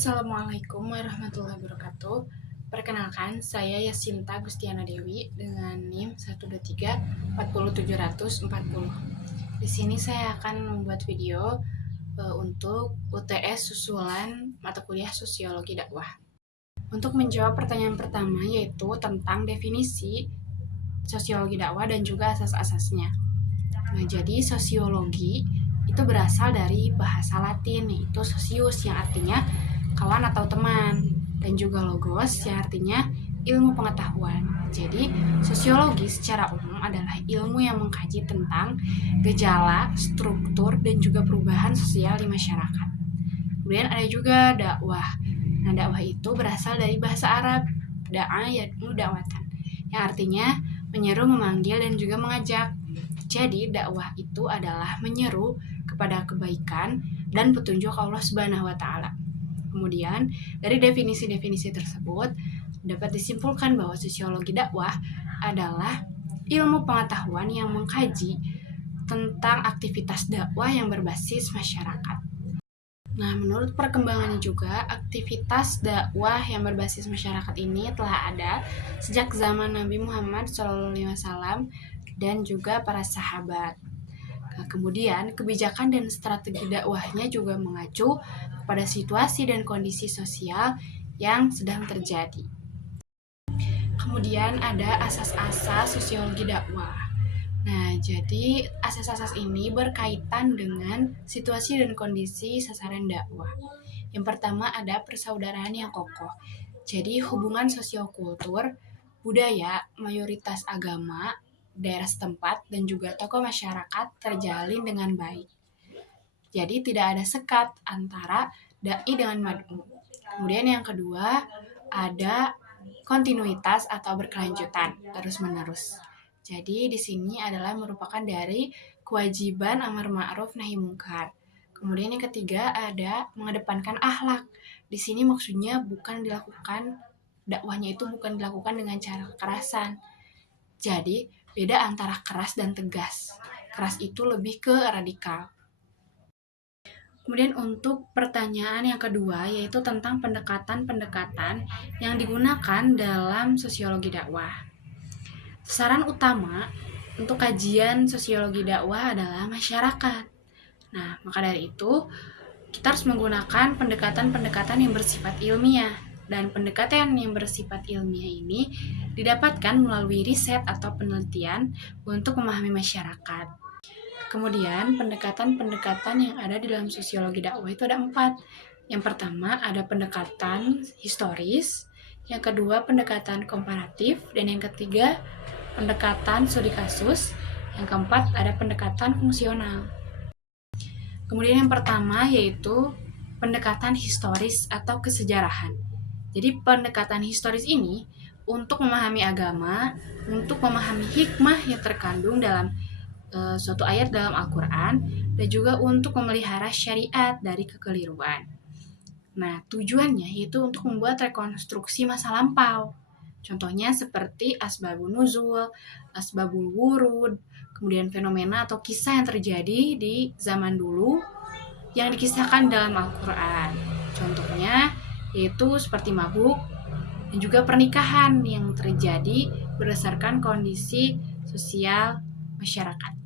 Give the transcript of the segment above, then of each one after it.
Assalamualaikum warahmatullahi wabarakatuh. Perkenalkan, saya Yasinta Gustiana Dewi dengan NIM 123 40740. Di sini saya akan membuat video untuk UTS susulan mata kuliah Sosiologi Dakwah. Untuk menjawab pertanyaan pertama, yaitu tentang definisi sosiologi dakwah dan juga asas-asasnya. Nah, jadi sosiologi itu berasal dari bahasa Latin, yaitu socius yang artinya kawan atau teman, dan juga logos yang artinya ilmu pengetahuan. Jadi, sosiologi secara umum adalah ilmu yang mengkaji tentang gejala, struktur, dan juga perubahan sosial di masyarakat. Kemudian ada juga dakwah. Nah, dakwah itu berasal dari bahasa Arab, da'a yad'u da'watan, yang artinya menyeru, memanggil, dan juga mengajak. Jadi, dakwah itu adalah menyeru kepada kebaikan dan petunjuk Allah Subhanahu wa taala. Kemudian, dari definisi-definisi tersebut dapat disimpulkan bahwa sosiologi dakwah adalah ilmu pengetahuan yang mengkaji tentang aktivitas dakwah yang berbasis masyarakat. Nah, menurut perkembangannya juga, aktivitas dakwah yang berbasis masyarakat ini telah ada sejak zaman Nabi Muhammad SAW dan juga para sahabat. Nah, kemudian, kebijakan dan strategi dakwahnya juga mengacu pada situasi dan kondisi sosial yang sedang terjadi. Kemudian ada asas-asas sosiologi dakwah. Nah, jadi asas-asas ini berkaitan dengan situasi dan kondisi sasaran dakwah. Yang pertama ada persaudaraan yang kokoh. Jadi hubungan sosiokultur, budaya, mayoritas agama, daerah setempat, dan juga tokoh masyarakat terjalin dengan baik. Jadi tidak ada sekat antara dai dengan mad'u. Kemudian yang kedua ada kontinuitas atau berkelanjutan terus-menerus. Jadi di sini adalah merupakan dari kewajiban amar ma'ruf nahi mungkar. Kemudian yang ketiga ada mengedepankan akhlak. Di sini maksudnya bukan dilakukan dakwahnya itu bukan dilakukan dengan cara kekerasan. Jadi beda antara keras dan tegas. Keras itu lebih ke radikal. Kemudian untuk pertanyaan yang kedua yaitu tentang pendekatan-pendekatan yang digunakan dalam sosiologi dakwah. Sasaran utama untuk kajian sosiologi dakwah adalah masyarakat. Nah, maka dari itu kita harus menggunakan pendekatan-pendekatan yang bersifat ilmiah. Dan pendekatan yang bersifat ilmiah ini didapatkan melalui riset atau penelitian untuk memahami masyarakat. Kemudian pendekatan-pendekatan yang ada di dalam sosiologi dakwah itu ada 4. Yang pertama ada pendekatan historis, yang kedua pendekatan komparatif, dan yang ketiga pendekatan studi kasus, yang keempat ada pendekatan fungsional. Kemudian yang pertama yaitu pendekatan historis atau kesejarahan. Jadi pendekatan historis ini untuk memahami agama, untuk memahami hikmah yang terkandung dalam suatu ayat dalam Al-Quran, dan juga untuk memelihara syariat dari kekeliruan. Nah, tujuannya yaitu untuk membuat rekonstruksi masa lampau. Contohnya seperti asbabun nuzul, asbabul wurud, kemudian fenomena atau kisah yang terjadi di zaman dulu yang dikisahkan dalam Al-Quran. Contohnya yaitu seperti mabuk dan juga pernikahan yang terjadi berdasarkan kondisi sosial masyarakat.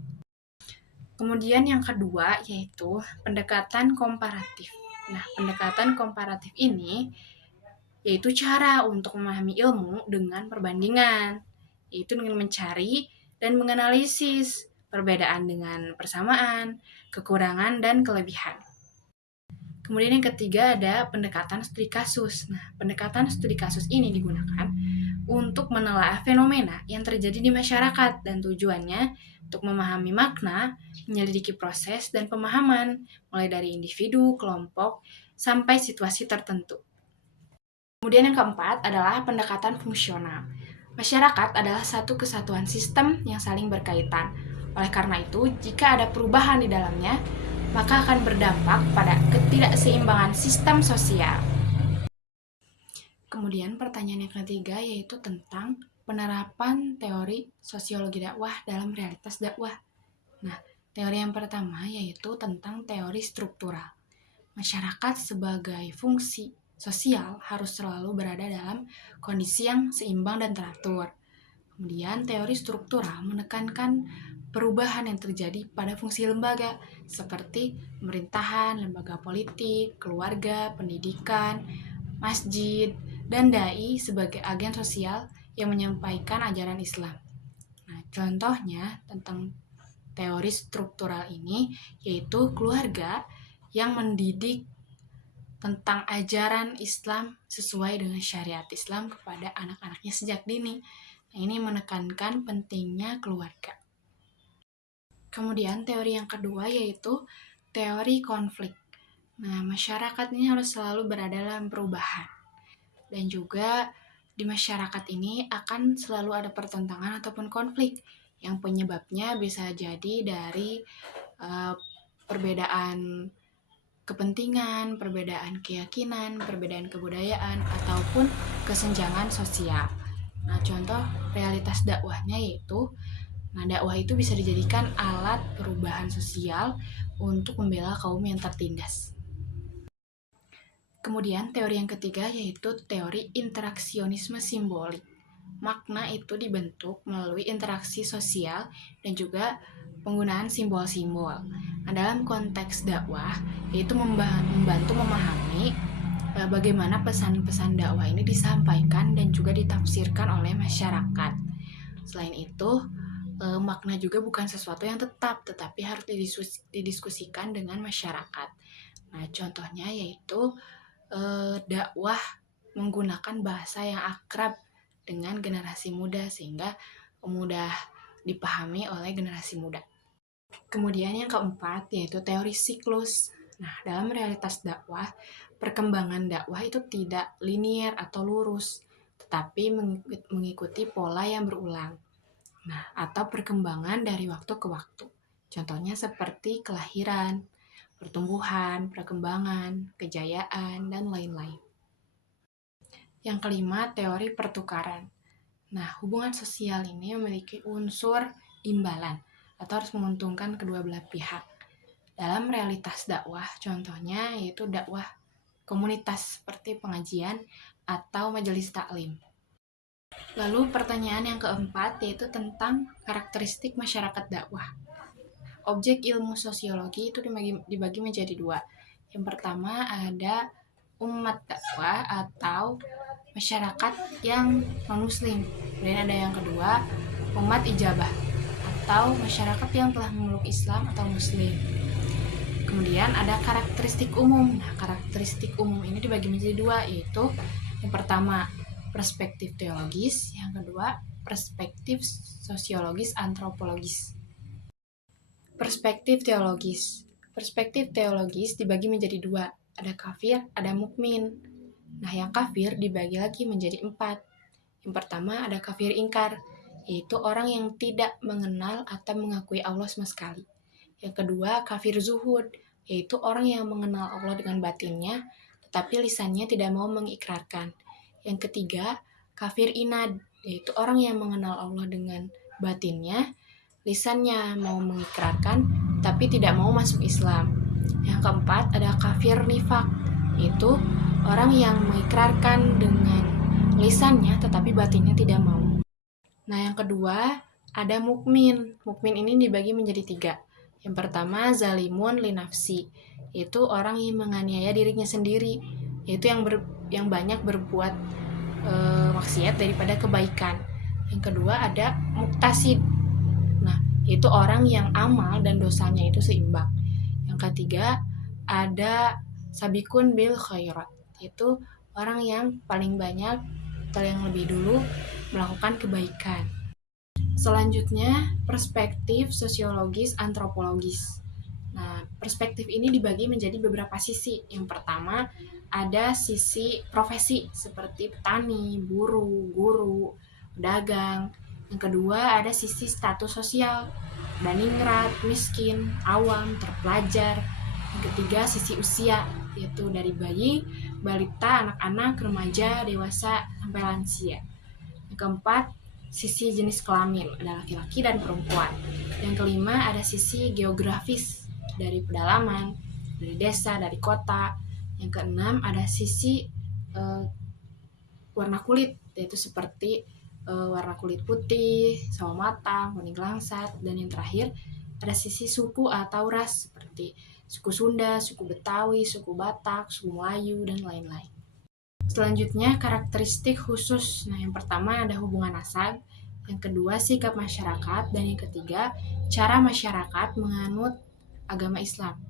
Kemudian yang kedua yaitu pendekatan komparatif. Nah, pendekatan komparatif ini yaitu cara untuk memahami ilmu dengan perbandingan, yaitu dengan mencari dan menganalisis perbedaan dengan persamaan, kekurangan, dan kelebihan. Kemudian yang ketiga ada pendekatan studi kasus. Nah, pendekatan studi kasus ini digunakan untuk menelaah fenomena yang terjadi di masyarakat dan tujuannya untuk memahami makna, menyelidiki proses dan pemahaman mulai dari individu, kelompok, sampai situasi tertentu. Kemudian yang keempat adalah pendekatan fungsional. Masyarakat adalah satu kesatuan sistem yang saling berkaitan. Oleh karena itu, jika ada perubahan di dalamnya, maka akan berdampak pada ketidakseimbangan sistem sosial. Kemudian pertanyaan yang ketiga yaitu tentang penerapan teori sosiologi dakwah dalam realitas dakwah. Nah, teori yang pertama yaitu tentang teori struktural. Masyarakat sebagai fungsi sosial harus selalu berada dalam kondisi yang seimbang dan teratur. Kemudian teori struktural menekankan perubahan yang terjadi pada fungsi lembaga seperti pemerintahan, lembaga politik, keluarga, pendidikan, masjid, dan dai sebagai agen sosial yang menyampaikan ajaran Islam. Nah, contohnya tentang teori struktural ini yaitu keluarga yang mendidik tentang ajaran Islam sesuai dengan syariat Islam kepada anak-anaknya sejak dini. Nah, ini menekankan pentingnya keluarga. Kemudian teori yang kedua yaitu teori konflik. Nah, masyarakat ini harus selalu berada dalam perubahan. Dan juga di masyarakat ini akan selalu ada pertentangan ataupun konflik yang penyebabnya bisa jadi dari perbedaan kepentingan, perbedaan keyakinan, perbedaan kebudayaan, ataupun kesenjangan sosial. Nah, contoh realitas dakwahnya yaitu, dakwah itu bisa dijadikan alat perubahan sosial untuk membela kaum yang tertindas. Kemudian teori yang ketiga yaitu teori interaksionisme simbolik. Makna itu dibentuk melalui interaksi sosial dan juga penggunaan simbol-simbol. Nah, dalam konteks dakwah, yaitu membantu memahami bagaimana pesan-pesan dakwah ini disampaikan dan juga ditafsirkan oleh masyarakat. Selain itu, makna juga bukan sesuatu yang tetap, tetapi harus didiskusikan dengan masyarakat. Nah, contohnya yaitu dakwah menggunakan bahasa yang akrab dengan generasi muda sehingga mudah dipahami oleh generasi muda. Kemudian yang keempat yaitu teori siklus. Nah, dalam realitas dakwah, perkembangan dakwah itu tidak linier atau lurus, tetapi mengikuti pola yang berulang. Nah, atau perkembangan dari waktu ke waktu. Contohnya seperti kelahiran, pertumbuhan, perkembangan, kejayaan, dan lain-lain. Yang kelima, teori pertukaran. Nah, hubungan sosial ini memiliki unsur imbalan atau harus menguntungkan kedua belah pihak. Dalam realitas dakwah, contohnya yaitu dakwah komunitas seperti pengajian atau majelis taklim. Lalu pertanyaan yang keempat yaitu tentang karakteristik masyarakat dakwah. Objek ilmu sosiologi itu dibagi menjadi dua. Yang pertama ada umat dakwah atau masyarakat yang non-muslim. Kemudian ada yang kedua, umat ijabah atau masyarakat yang telah memeluk Islam atau muslim. Kemudian ada karakteristik umum. Nah, karakteristik umum ini dibagi menjadi dua, yaitu yang pertama perspektif teologis, yang kedua perspektif sosiologis antropologis. Perspektif teologis. Perspektif teologis dibagi menjadi dua, ada kafir, ada mukmin. Nah, yang kafir dibagi lagi menjadi 4. Yang pertama ada kafir ingkar, yaitu orang yang tidak mengenal atau mengakui Allah sama sekali. Yang kedua kafir zuhud, yaitu orang yang mengenal Allah dengan batinnya, tetapi lisannya tidak mau mengikrarkan. Yang ketiga kafir inad, yaitu orang yang mengenal Allah dengan batinnya, lisannya mau mengikrarkan, tapi tidak mau masuk Islam. Yang keempat ada kafir nifak, yaitu orang yang mengikrarkan dengan lisannya tetapi batinnya tidak mau. Nah, yang kedua ada mukmin. Mukmin ini dibagi menjadi 3. Yang pertama zalimun linafsi, yaitu orang yang menganiaya dirinya sendiri, yaitu yang banyak berbuat maksiat daripada kebaikan. Yang kedua ada muktasid. Nah, itu orang yang amal dan dosanya itu seimbang. Yang ketiga ada sabikun bil khairat, itu orang yang paling banyak atau yang lebih dulu melakukan kebaikan. Selanjutnya, perspektif sosiologis antropologis. Nah, perspektif ini dibagi menjadi beberapa sisi. Yang pertama, ada sisi profesi seperti petani, buruh, guru, pedagang. Yang kedua, ada sisi status sosial, ningrat, miskin, awam, terpelajar. Yang ketiga, sisi usia, yaitu dari bayi, balita, anak-anak, remaja, dewasa, sampai lansia. Yang keempat, sisi jenis kelamin, ada laki-laki dan perempuan. Yang kelima, ada sisi geografis, dari pedalaman, dari desa, dari kota. Yang keenam, ada sisi warna kulit, yaitu seperti warna kulit putih, sawo matang, kuning langsat, dan yang terakhir ada sisi suku atau ras seperti suku Sunda, suku Betawi, suku Batak, suku Melayu, dan lain-lain. Selanjutnya, karakteristik khusus. Nah, yang pertama ada hubungan nasab, yang kedua sikap masyarakat, dan yang ketiga cara masyarakat menganut agama Islam.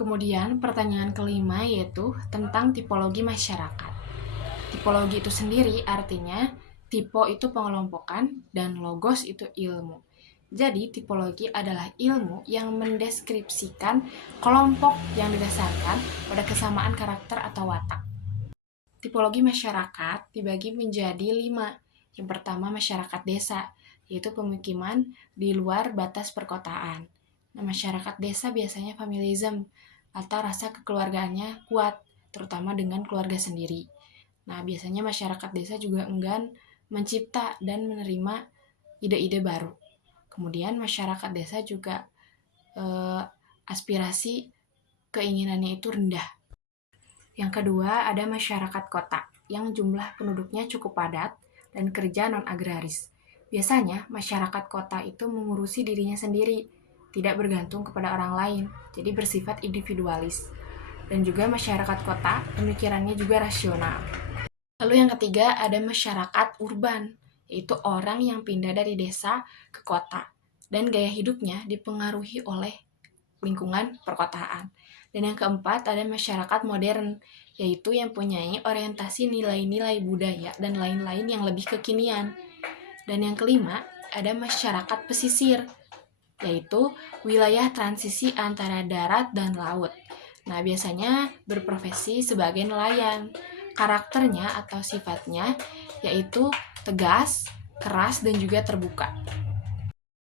Kemudian pertanyaan kelima yaitu tentang tipologi masyarakat. Tipologi itu sendiri artinya tipe itu pengelompokan dan logos itu ilmu. Jadi tipologi adalah ilmu yang mendeskripsikan kelompok yang didasarkan pada kesamaan karakter atau watak. Tipologi masyarakat dibagi menjadi 5. Yang pertama masyarakat desa, yaitu pemukiman di luar batas perkotaan. Nah, masyarakat desa biasanya familisme atau rasa kekeluargaannya kuat, terutama dengan keluarga sendiri. Nah, biasanya masyarakat desa juga enggan mencipta dan menerima ide-ide baru. Kemudian masyarakat desa juga aspirasi keinginannya itu rendah. Yang kedua, ada masyarakat kota yang jumlah penduduknya cukup padat dan kerja non-agraris. Biasanya, masyarakat kota itu mengurusi dirinya sendiri, tidak bergantung kepada orang lain, jadi bersifat individualis. Dan juga masyarakat kota, pemikirannya juga rasional. Lalu yang ketiga, ada masyarakat urban, yaitu orang yang pindah dari desa ke kota, dan gaya hidupnya dipengaruhi oleh lingkungan perkotaan. Dan yang keempat, ada masyarakat modern, yaitu yang punya orientasi nilai-nilai budaya dan lain-lain yang lebih kekinian. Dan yang kelima, ada masyarakat pesisir, yaitu wilayah transisi antara darat dan laut. Nah, biasanya berprofesi sebagai nelayan. Karakternya atau sifatnya yaitu tegas, keras, dan juga terbuka.